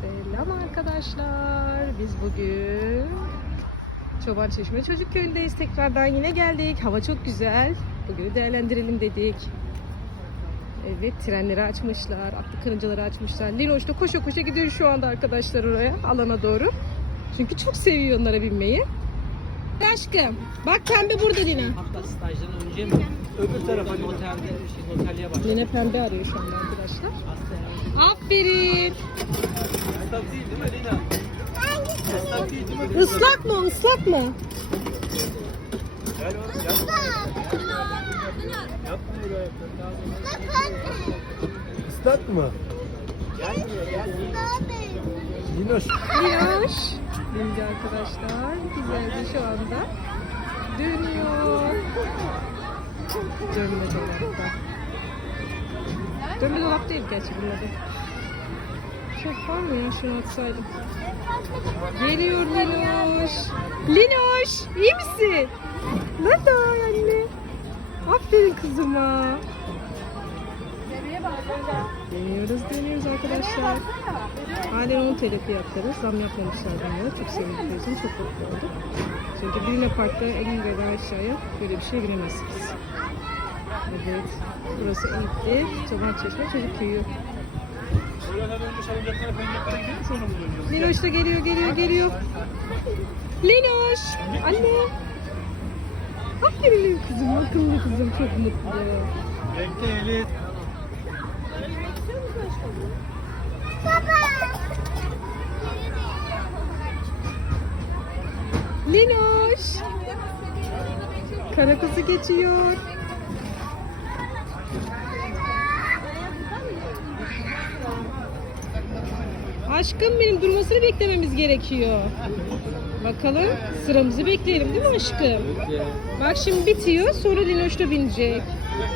Selam arkadaşlar. Biz bugün Çoban Çeşme Çocuk Köyü'ndeyiz. Tekrardan yine geldik. Hava çok güzel. Bugünü değerlendirelim dedik. Evet trenleri açmışlar. Atlı karıncaları açmışlar. Linoş da koşa koşa gidiyor şu anda arkadaşlar oraya. Alana doğru. Çünkü çok seviyor onlara binmeyi. Aşkım. Bak pembe burada Lina. Hatta stajdan önce mi? Öbür tarafa otelde, şey, otelye başladı. Lina pembe arıyor şu anda arkadaşlar. Aferin. Islak değil değil mi Lina? Islak değil değil mi? Islak mı? Islak mı? Gel oğlum gel. Yapma öyle ayaklarını. Islak mı? Gel buraya gel. Linoş. Linoş. Bindi arkadaşlar. Güzelce şu anda. Dönüyor. Dönme dolapta. Dönme dolap değil gerçi bunun adı. Çok var mı ya şunu atsaydım. Geliyor Linoş. Linoş iyi misin? Nerede anne? Aferin kızıma. Deniyoruz deniyoruz arkadaşlar. Halen 10 terapi yaptırırız. Zam yapmamışlar bana. Çok sevindikleri için çok mutlu oldum. Çünkü Birine Park'ta en yukarıdan aşağıya böyle bir şey binemezsiniz. Evet. Burası Elif'te. Çoban Çeşme Çocuk Köyü. Oradan önce salıncaklara pencereklere gidiyor mu sonra mı dönüyoruz? Linoş da geliyor geliyor geliyor. Linoş. Anne. Aferin kızım. Akıllı kızım. Çok mutlu. Bekle Elif. Linoş. Kara kuzu geçiyor. Aşkım benim durmasını beklememiz gerekiyor. Bakalım sıramızı bekleyelim değil mi aşkım? Bak şimdi bitiyor sonra Linoş da binecek.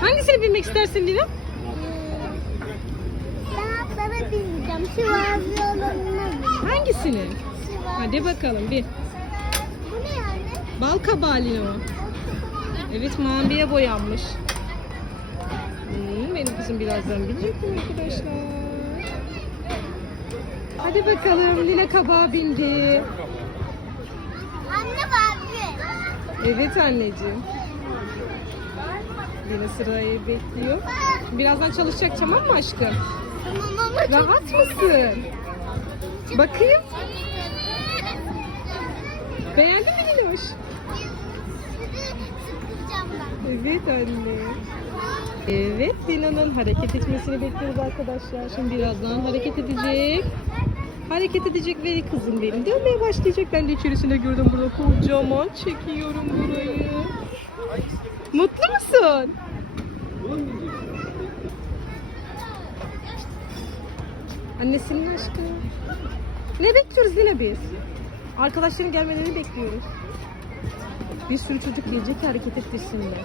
Hangisini binmek istersin Lina? Ben atlara bineceğim. Şu vaziyonuna bineceğim. Hangisini? Hadi bakalım bir. Bu ne yani? Bal kabağı Lino. Evet maviye boyanmış. Hmm, benim kızım birazdan binecek mi arkadaşlar? Hadi bakalım Lina kabağa bindi. Anne mavi. Evet anneciğim. Lina sırayı bekliyor. Birazdan çalışacak tamam mı aşkım? Tamam ama çok Rahat mısın? Bakayım. Beğendin mi sıkılacağım ben. Evet anne. Evet Lina'nın hareket etmesini bekliyoruz arkadaşlar. Şimdi birazdan hareket edecek. Hareket edecek ve kızım benim dönmeye başlayacak. Ben de içerisinde gördüm burada kocaman çekiyorum burayı. Mutlu musun? Annesinin aşkı. Ne bekliyoruz yine biz? Arkadaşların gelmelerini bekliyoruz. Bir sürü çocuk gelecek hareket ettirsinler.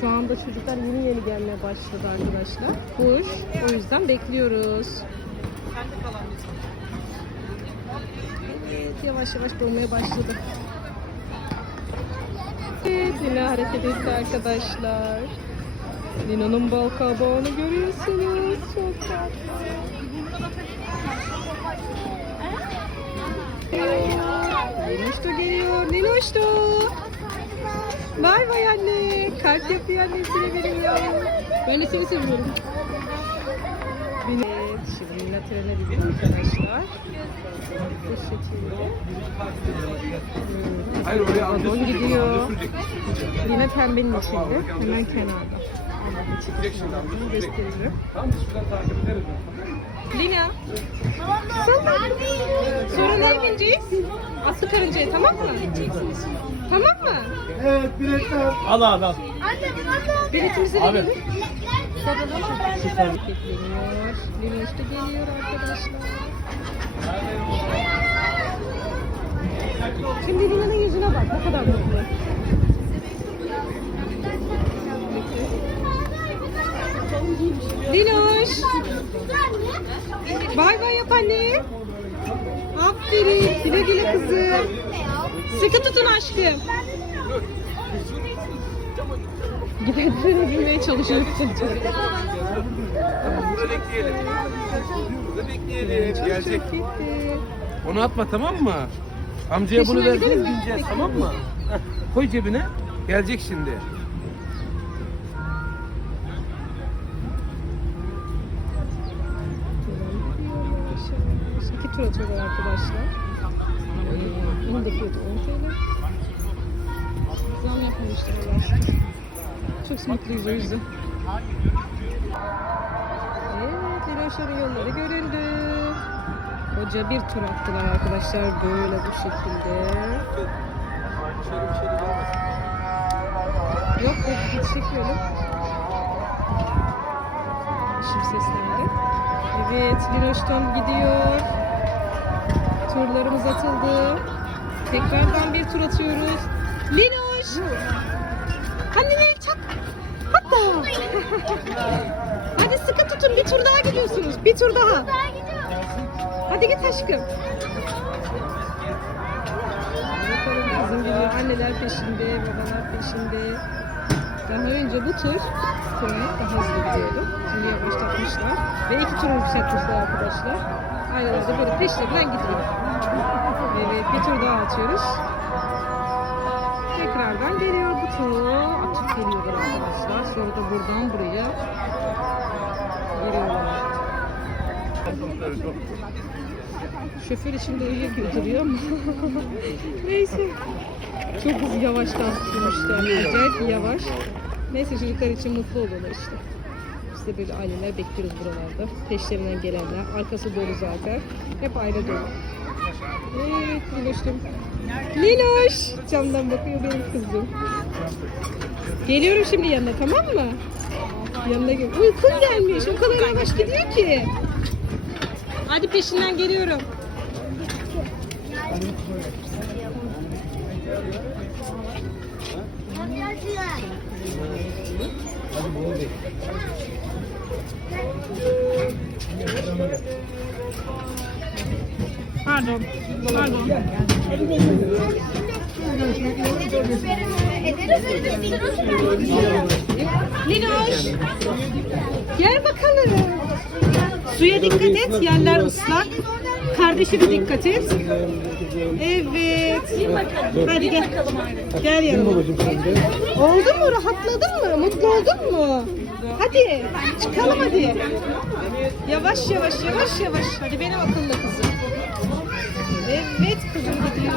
Şu anda çocuklar yeni yeni gelmeye başladı arkadaşlar. Kuş. O yüzden bekliyoruz. Evet yavaş yavaş dolmaya başladı. Evet yine hareket etti arkadaşlar. Lina'nın bal kabağını görüyorsunuz. Çok tatlı. Linoş da geliyor. Linoş da. Bay bay anne. Kalp yapıyor annesine ya. Ben de seni seviyorum. Evet, şimdi Lina trene bindik arkadaşlar. Bu şekilde. Hayır oraya Vagon gidiyor. Lina pembenin içinde. Hemen kenarda. Onu gösteririm. Tam şuradan takip ederiz. Lina. Sen Sonra nereye bineceğiz? Atlı karıncaya tamam mı? Tamam mı? Evet biletler. Al abi al. Biletimizi Abi. Şimdi Lina'nın yüzüne bak. Ne kadar mutlu. Linoş. Bay bay yap anne. Aferin. Güle güle kızım. Sıkı tutun aşkım. Gidenlere binmeye çalışıyor kızcağız. Burada bekleyelim. Burada bekleyelim. Gelecek. Gitti. Onu atma tamam mı? Amcaya bunu gidelim vereceğiz mi? bineceğiz Peki. tamam mı? Heh, Koy cebine. Gelecek şimdi. İki tur atıyorlar arkadaşlar. Ee, Bunun da fiyatı 10 TL. Zam yapmamışlar Allah. Çok mutluyuz o yüzden. Evet, Liroşların yolları göründü. Koca bir tur attılar arkadaşlar böyle bu şekilde. Yok yok hiç çekmiyorum. Şimdi seslendi. Evet Liroş'tan gidiyor. Turlarımız atıldı. Tekrardan bir tur atıyoruz. Linoş! Hadi sıkı tutun bir tur daha gidiyorsunuz. Bir tur daha. Hadi git aşkım. Kızım gidiyor. Anneler peşinde, babalar peşinde. Daha önce bu tur tren daha hızlı gidiyordu. Şimdi yavaşlatmışlar. Ve iki tur yükseltmişler arkadaşlar. De böyle peşlerinden gidiyor. Evet bir tur daha atıyoruz. Tekrardan geliyor bu tur. Geliyorlar arkadaşlar. Sonra da buradan buraya geliyorlar. Şoför içinde uyuyor gibi ama. Neyse. Çok hızlı yavaştan tutmuşlar. Acayip yavaş. Neyse çocuklar için mutlu oluyorlar işte. Biz de böyle aileler bekliyoruz buralarda. Peşlerinden gelenler. Arkası dolu zaten. Hep aile dolu. Evet Liloş'tum. Liloş! Camdan bakıyor benim kızım. Geliyorum şimdi yanına tamam mı? Yanına gel. Uykun gelmiş. O kadar yavaş gidiyor ki. Hadi peşinden geliyorum. Pardon. Pardon. Linoş. Gel bakalım. Suya dikkat et. Yerler ıslak. Kardeşine dikkat et. Evet. Hadi gel. Gel yanıma. Oldu mu? Rahatladın mı? Mutlu oldun mu? Hadi. Çıkalım hadi. Yavaş yavaş yavaş yavaş. Hadi benim akıllı kızım. Evet kızım gidiyor.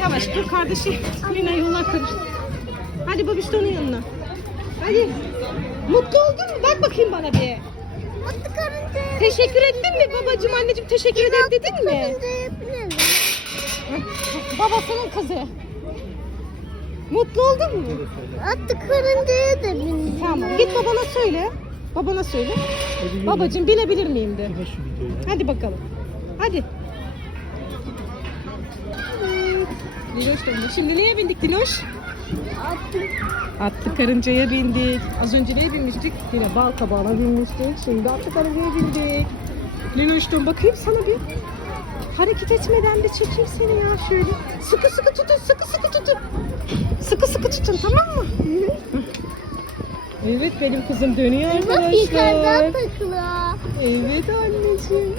Yavaş dur kardeşi. Yine yola karıştı. Hadi babiş de onun yanına. Hadi. Mutlu oldun mu? Bak bakayım bana bir. Mutlu karınca. Teşekkür ettin mi babacığım anneciğim teşekkür ederim dedin mi? Babasının kızı. Mutlu oldun mu? Atlı karıncaya da bindim. Tamam git babana söyle. Babana söyle. Babacığım binebilir miyim de. Hadi bakalım. Hadi. Diloş döndü. Şimdi neye bindik Diloş? Atlı. Atlı karıncaya bindik. Az önce neye binmiştik? Yine bal kabağına binmiştik. Şimdi atlı karıncaya bindik. Liloş'tum bakayım sana bir. Hareket etmeden de çekeyim seni ya şöyle. Sıkı sıkı tutun, sıkı sıkı tutun. Sıkı sıkı tutun tamam mı? Evet benim kızım dönüyor Bak yukarıdan arkadaşlar. Evet anneciğim.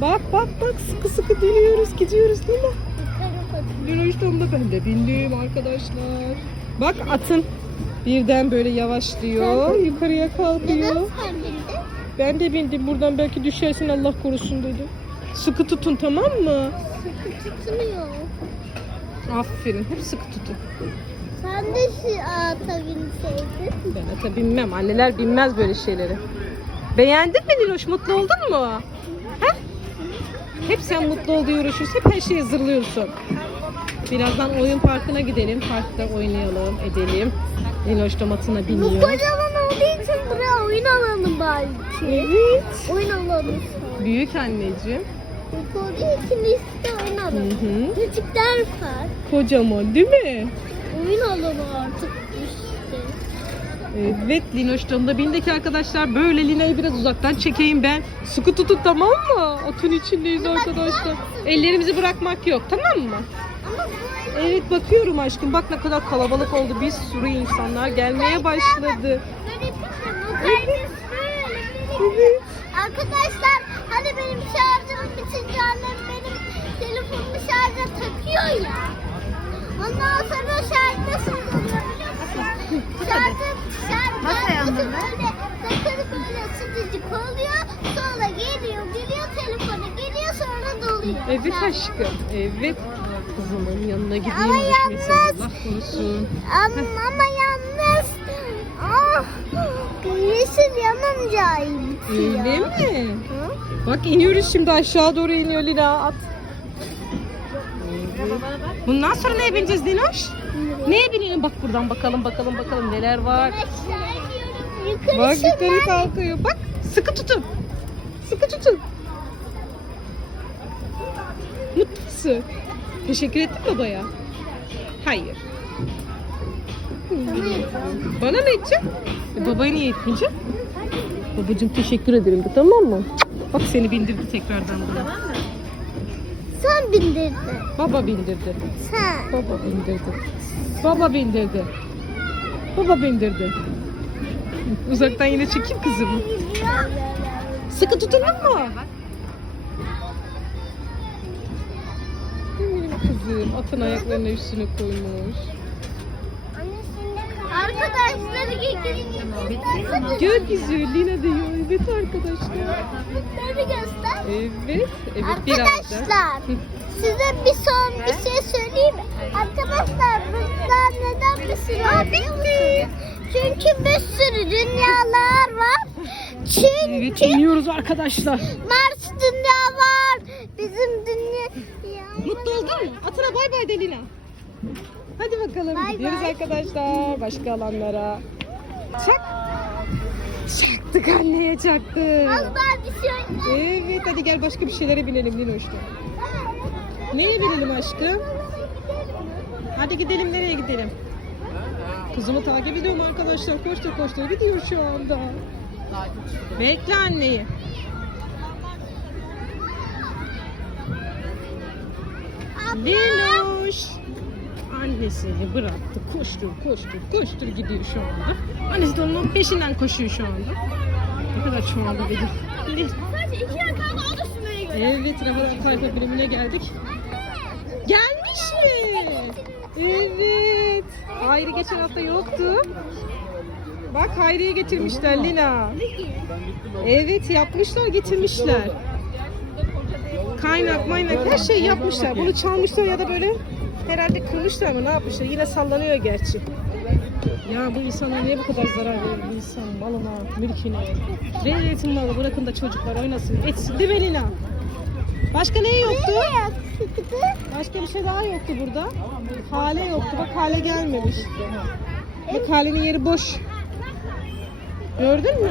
Bak bak bak sıkı sıkı dönüyoruz gidiyoruz değil mi? Da ben de bindim arkadaşlar. Bak atın birden böyle yavaşlıyor. Yukarıya kalkıyor. Ben de bindim buradan belki düşersin Allah korusun dedi. Sıkı tutun tamam mı? Sıkı tutmuyor. Aferin hep sıkı tutun. Sen de şu ata binseydin. Ben ata binmem. Anneler binmez böyle şeyleri. Beğendin mi Niloş? Mutlu oldun mu? He? Hep sen mutlu ol diye uğraşıyorsun. Hep her şeye zırlıyorsun. Birazdan oyun parkına gidelim. Parkta oynayalım, edelim. Niloş da matına Bu biniyor. kocaman olduğu için buraya oyun alanı belki. Evet. Oyun alanı. Büyük anneciğim. Bu olduğu için işte oyun Hı hı. Küçükler var. Kocaman değil mi? Oyun alanı artık. Evet Linoş'tan da bindik arkadaşlar. Böyle Lina'yı biraz uzaktan çekeyim ben. Sıkı tutun tamam mı? Atın içindeyiz arkadaşlar. Ellerimizi bırakmak yok tamam mı? Evet bakıyorum aşkım. Bak ne kadar kalabalık oldu. Bir sürü insanlar gelmeye başladı. Böyle. Evet. Arkadaşlar hani benim şarjım bitince annem benim telefonumu şarja takıyor ya. Ondan sonra şarjda sığdırıyor biliyor musun? Şarjı şarjı böyle sıcacık oluyor. Sonra geliyor geliyor telefonu geliyor sonra doluyor. Evet aşkım. Evet. Kızımın yanına gideyim. Ama düşmesin. yalnız- Allah korusun. Ama, ama yalnız ah, yeşil yanınca iyi bitiyor. Öyle mi? Hı? Bak iniyoruz şimdi aşağı doğru iniyor Lina. At. Bundan sonra neye bineceğiz Dinoş? Neye binelim? Bak buradan bakalım bakalım bakalım neler var. Yukarı Bak yukarı kalkıyor. Bak sıkı tutun. Sıkı tutun. Mutlu musun? Teşekkür ettin babaya. Hayır. Bana mı edeceksin? E, babaya niye etmeyeceksin? Babacığım teşekkür ederim de tamam mı? Bak seni bindirdi tekrardan buna. Sen bindirdin. Baba bindirdi. Sen. Baba bindirdi. Baba bindirdi. Baba bindirdi. Uzaktan yine çekeyim kızımı. Sıkı tutunur mu? Kızım atın ayaklarını üstüne koymuş. Arkadaşları getirin. Gökyüzü Lina diyor. Evet arkadaşlar. Bunları göster. Evet. Evet. Arkadaşlar size bir son bir şey söyleyeyim mi? Arkadaşlar burada neden bir sürü var biliyor musunuz? Çünkü bir sürü dünyalar var. Evet Çünkü iniyoruz arkadaşlar. Mars dünya var. Bizim dünya... Mutlu oldun mu? Atına bay bay de Lina. Hadi bakalım Bay gidiyoruz bay. arkadaşlar başka alanlara. Çak. Çaktık anneye çaktık. Az daha bir şey... Evet hadi gel başka bir şeylere binelim Linoş'ta. Neye binelim aşkım? Hadi gidelim nereye gidelim? Kızımı takip ediyorum arkadaşlar. Koştur koştur gidiyor şu anda. Bekle anneyi. Linoş. Annesini bıraktı. Koştur koştur koştur gidiyor şu anda. Annesi de onun peşinden koşuyor şu anda. Ne kadar çoğaldı dedim. Sadece iki ayakkabı o da sürmeye göre. Evet Ramazan tayfa bölümüne geldik. Gelmiş mi? Evet. Hayri geçen hafta yoktu. Bak Hayri'yi getirmişler Lina. Evet yapmışlar getirmişler. Kaynak maynak her şeyi yapmışlar. Bunu çalmışlar ya da böyle herhalde kırmışlar mı ne yapmışlar. Yine sallanıyor gerçi. Ya bu insanlar niye bu kadar zarar verir bir insan malına, mülküne? Devletin malı bırakın da çocuklar oynasın. Etsin değil mi Lina? Başka ne yoktu? Başka bir şey daha yoktu burada. Hale yoktu. Bak hale gelmemiş. Bak halenin yeri boş. Gördün mü?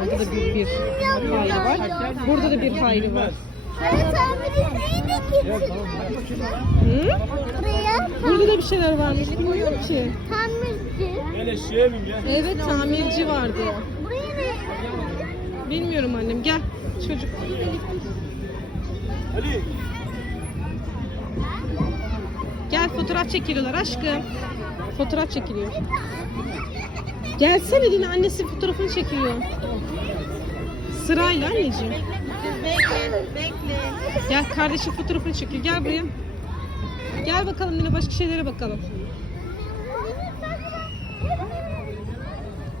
Burada da bir, bir hayri var. Burada da bir hayri var. Tamir etseydik. Hı? Buraya Burada da bir şeyler varmış. Bilmiyorum ki. tamirci. Gel eşeğe bin gel. Evet tamirci vardı. Buraya ne? Bilmiyorum annem. Gel çocuk. Hadi. Gel fotoğraf çekiliyorlar aşkım. Fotoğraf çekiliyor. Gelsene Lina annesi fotoğrafını çekiyor. Sırayla anneciğim. Gel kardeşim fotoğrafını çekiyor. Gel buraya. Gel bakalım Lina başka şeylere bakalım.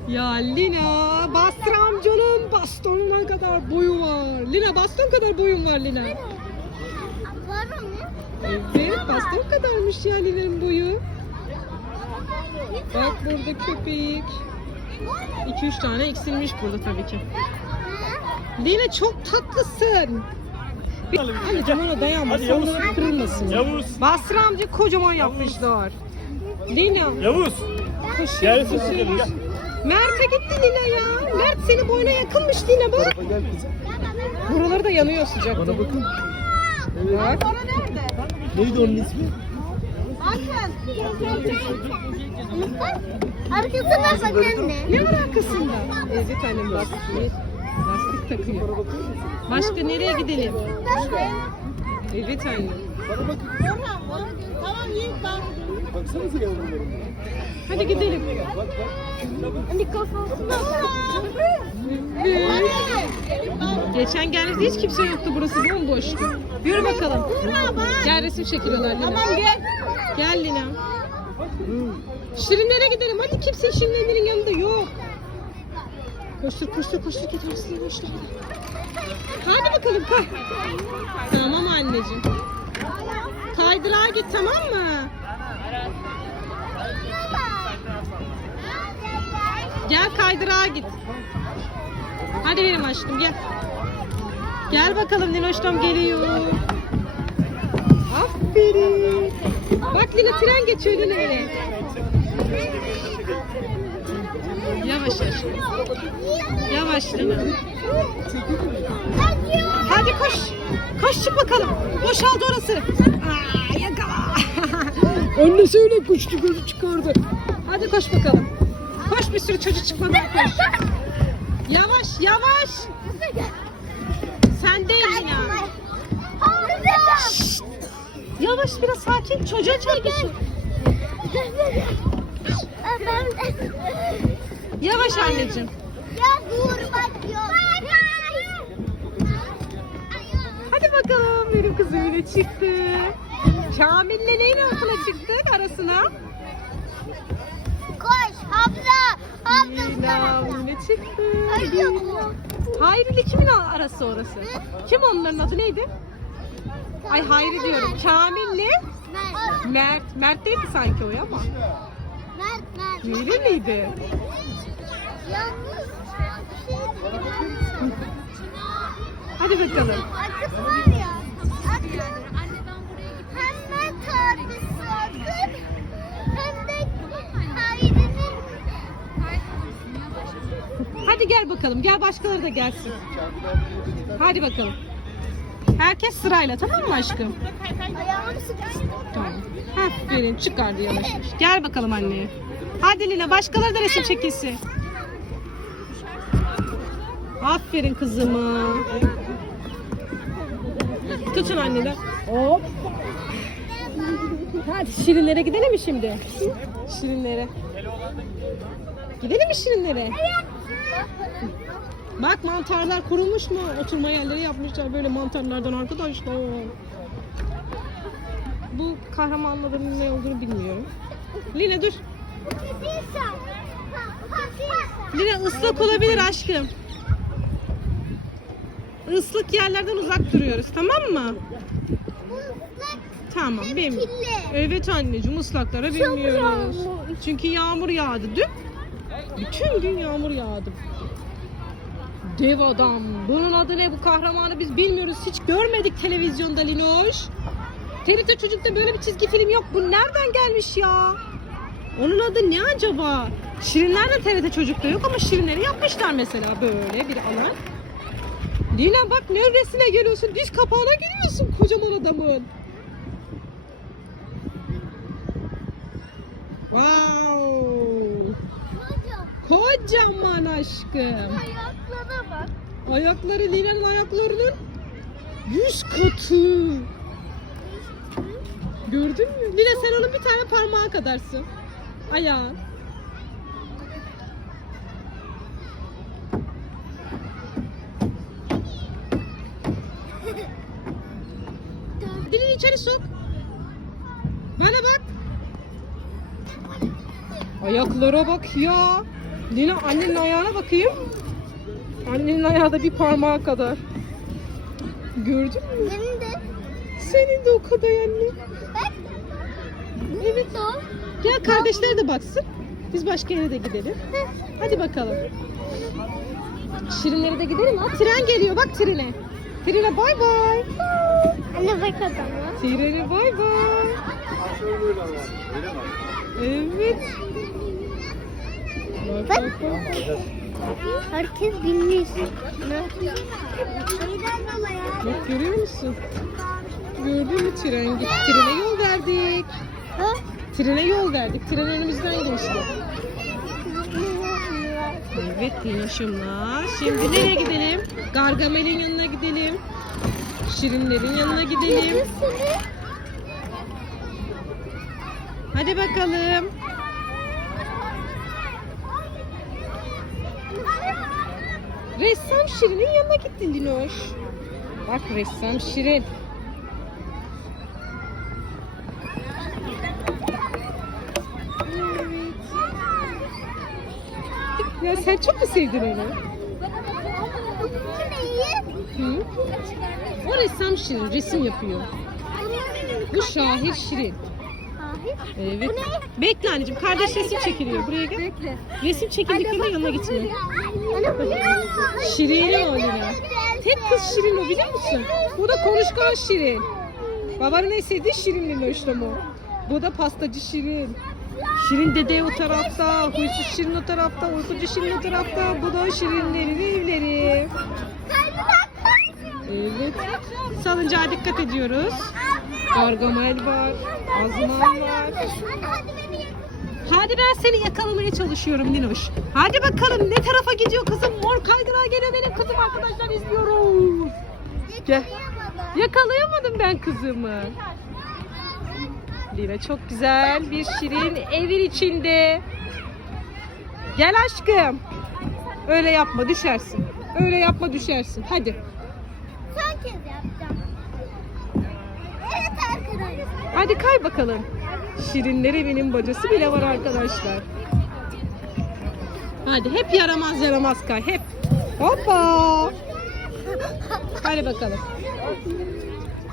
Ya Lina, Bastır amcanın bastonuna kadar boyu var. Lina baston kadar boyun var Lina. Var mı? Evet, baston kadarmış ya Lina'nın boyu. Bak burada köpek. 2-3 tane eksilmiş burada tabii ki. Lina çok tatlısın. Bir- Anneciğim ona dayanma. Hadi Yavuz. Sonra kırılmasın. Yavuz. Basri amca kocaman yapmışlar. Lina. Yavuz. Koş. Gel sen gidelim, gel. Mert'e gitti Lina ya. Mert senin boyuna yakınmış Lina bak. Gel kızım. Buraları da yanıyor sıcakta. Bana bakın. Bak. Neydi onun ismi? Arkasına bak anne. Ne var arkasında? Evet annem lastik. Lastik takıyor. Başka nereye gidelim? Evet anne. Bana bakın. Tamam yiyin ben. Baksanıza yavrularım. Hadi gidelim. Bak kafasına Geçen geldiğimizde hiç kimse yoktu burası bomboştu. Yürü bakalım. Gel resim çekiliyorlar Lina. Tamam gel. Gel Lina. Şirinlere gidelim. Hadi kimse Şirinlerin yanında yok. Koştur koştur koştur git hırsız koştur. Hadi bakalım kay. Tamam anneciğim. Kaydırağa git tamam mı? Gel kaydırağa git. Hadi benim aşkım gel. Gel bakalım Linoş'tom geliyor. Aferin. Bak Lina tren geçiyor Lina öyle. Yavaş yavaş. Yavaş Lina. Hadi koş. Koş çık bakalım. Boşaldı orası. Aa, yakala. Anne söyle koştu gözü çıkardı. Hadi koş bakalım. Koş bir sürü çocuk çıkmadan koş. Yavaş yavaş. Sen değil Lina. Şşt. Yavaş biraz sakin. Çocuğa çarpıyorsun. Yavaş anneciğim. Ya dur bak yok. Hadi bakalım benim kızım yine çıktı. Kamil'le neyin arasına çıktık arasına? Koş abla. Abla Lina yine çıktı. Hayır ile kimin arası orası? Kim onların adı neydi? Ay Hayri diyorum. Kamil'le Mert. Mert. Mert değildi sanki o ya ama. Mert Mert. Miri miydi? Hadi bakalım. Akıs var ya. Hadi gel bakalım. Gel başkaları da gelsin. Hadi bakalım. Herkes sırayla tamam mı aşkım? Tamam. Aferin çıkardı yavaş yavaş. Gel bakalım anneye. Hadi Lina başkaları da resim çekilsin. Aferin kızıma. Tutun anneler. Hop. Hadi şirinlere gidelim mi şimdi? Şirinlere. Gidelim mi şirinlere? Bak mantarlar kurumuş mu? Oturma yerleri yapmışlar böyle mantarlardan arkadaşlar. Bu kahramanların ne olduğunu bilmiyorum. Lina dur. Lina ıslak olabilir aşkım. Islık yerlerden uzak duruyoruz tamam mı? Tamam benim. kirli. Evet anneciğim ıslaklara bilmiyoruz. yağmur. Çünkü yağmur yağdı dün. Bütün gün yağmur yağdı. Dev adam. Bunun adı ne bu kahramanı biz bilmiyoruz. Hiç görmedik televizyonda Linoş. TRT Çocuk'ta böyle bir çizgi film yok. Bu nereden gelmiş ya? Onun adı ne acaba? Şirinler de TRT Çocuk'ta yok ama Şirinleri yapmışlar mesela böyle bir alan. Lina bak nevresine geliyorsun. Diz kapağına giriyorsun kocaman adamın. Wow. Kocaman aşkım. Ayaklara bak. Ayakları Lina'nın ayaklarının yüz katı. Gördün mü? Lina sen onun bir tane parmağı kadarsın. Ayağın. Dilini içeri sok. Bana bak. Ayaklara bak ya. Lina annenin ayağına bakayım. Annenin ayağı da bir parmağı kadar. Gördün mü? Benim de. Senin de o kadar anne. Bak. Evet. o. Gel kardeşler de baksın. Biz başka yere de gidelim. Hadi bakalım. Şirinlere de gidelim. Aa, tren geliyor bak trene. Trene bay bay. Anne bak adamı. Trene bay bay. Şöyle böyle ama. Öyle mi? Evet. Bak bak bak. Herkes bilmiş. Ne? Bak görüyor musun? Gördün mü tren gitti. Trene yol verdik. Ha? Trene yol verdik. Tren önümüzden geçti. Evet Dinoş'umla. Şimdi nereye gidelim? Gargamel'in yanına gidelim. Şirinlerin yanına gidelim. Hadi bakalım. Ressam Şirin'in yanına gittin Dinoş. Bak ressam Şirin. Ya sen çok mu sevdin onu? Hı? Ressam Şirin resim yapıyor. Bu Şahir Şirin. Evet. Bekle anneciğim kardeş resim çekiliyor. Buraya gel. Resim çekildiklerinde yanına gitme. Şirin'i o Lina. Tek kız Şirin o biliyor musun? Bu da konuşkan Şirin. Babanın en sevdiği Şirin Linoş'ta mı? Bu da pastacı Şirin. Şirin dede o tarafta, huysuz Şirin o tarafta, uykucu Şirin o tarafta. Bu da Şirinlerin evleri. Evet. Salıncağa dikkat ediyoruz. Gargamel var, Azman var. Hadi ben seni yakalamaya çalışıyorum Ninoş. Hadi bakalım ne tarafa gidiyor kızım? Mor kaydırağa geliyor benim kızım arkadaşlar izliyoruz. Gel. Yakalayamadım ben kızımı. Lina çok güzel bir şirin evin içinde. Gel aşkım. Öyle yapma düşersin. Öyle yapma düşersin. Hadi. Son kez yapacağım. Evet arkadaşlar. Hadi kay bakalım. Şirinler evinin bacası bile var arkadaşlar. Hadi hep yaramaz yaramaz kay. Hep. Hoppa. Hadi bakalım.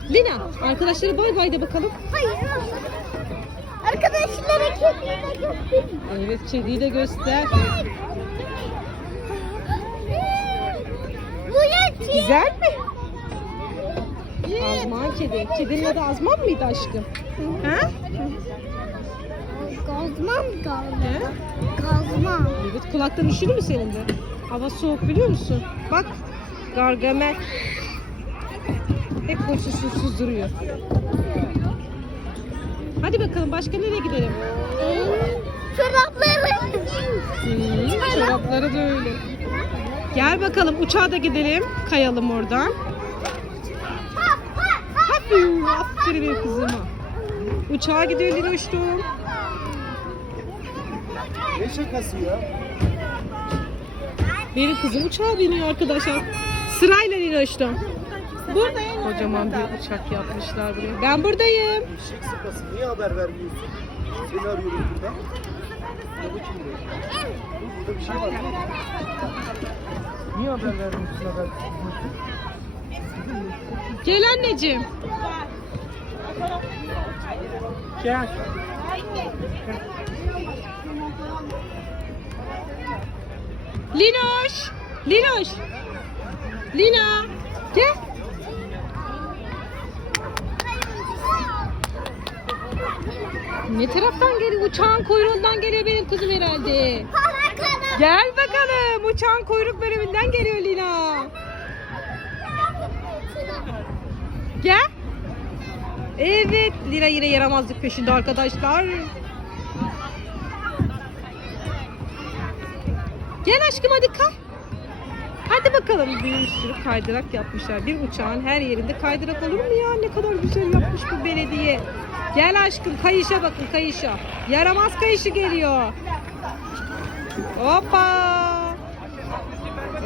Lina arkadaşları bay bay de bakalım. Hayır. Arkadaşlara kendine göstereyim. Evet kediyi de göster. Bu ya? Güzel mi? Azman kedi. Kedinin adı Azman mıydı aşkım? Ha? Gazmam galiba. He? Gazmam. Evet kulaktan üşüdü mü senin de? Hava soğuk biliyor musun? Bak Gargamel. Hep huysuz duruyor. Hadi bakalım başka nereye gidelim? Çorapları. Hmm, çorapları da öyle. Gel bakalım uçağa da gidelim. Kayalım oradan. Aferin benim kızıma. Uçağa gidiyor Linoş'tum. Ne şakası ya? Benim kızım uçağa biniyor arkadaşlar. Sırayla Linoş'tum. Buradayım. Kocaman bir uçak yapmışlar buraya. Ben buradayım. Eşek sıpası niye haber vermiyorsun? Seni arıyorum burada. Ya bu kim? Burada bir şey var. Niye haber vermiyorsun haber? Gel anneciğim. Gel. Linoş. Linoş. Lina. Gel. Ne taraftan geliyor? Uçağın kuyruğundan geliyor benim kızım herhalde. Gel bakalım. Uçağın kuyruk bölümünden geliyor Lina. Gel. Evet. Lina yine yaramazlık peşinde arkadaşlar. Gel aşkım hadi kay. Hadi bakalım bir sürü kaydırak yapmışlar. Bir uçağın her yerinde kaydırak olur mu ya? Ne kadar güzel yapmış bu belediye. Gel aşkım kayışa bakın kayışa. Yaramaz kayışı geliyor. Hoppa.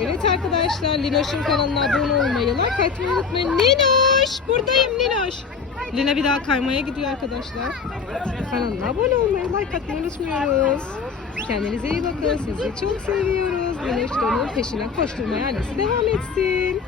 Evet arkadaşlar Linoş'un kanalına abone olmayı, like atmayı unutmayın. Linoş buradayım Linoş. Lina bir daha kaymaya gidiyor arkadaşlar. Kanalına abone olmayı, like atmayı unutmuyoruz. Kendinize iyi bakın. Sizi çok seviyoruz. Linoş da onun peşinden koşturmaya annesi devam etsin.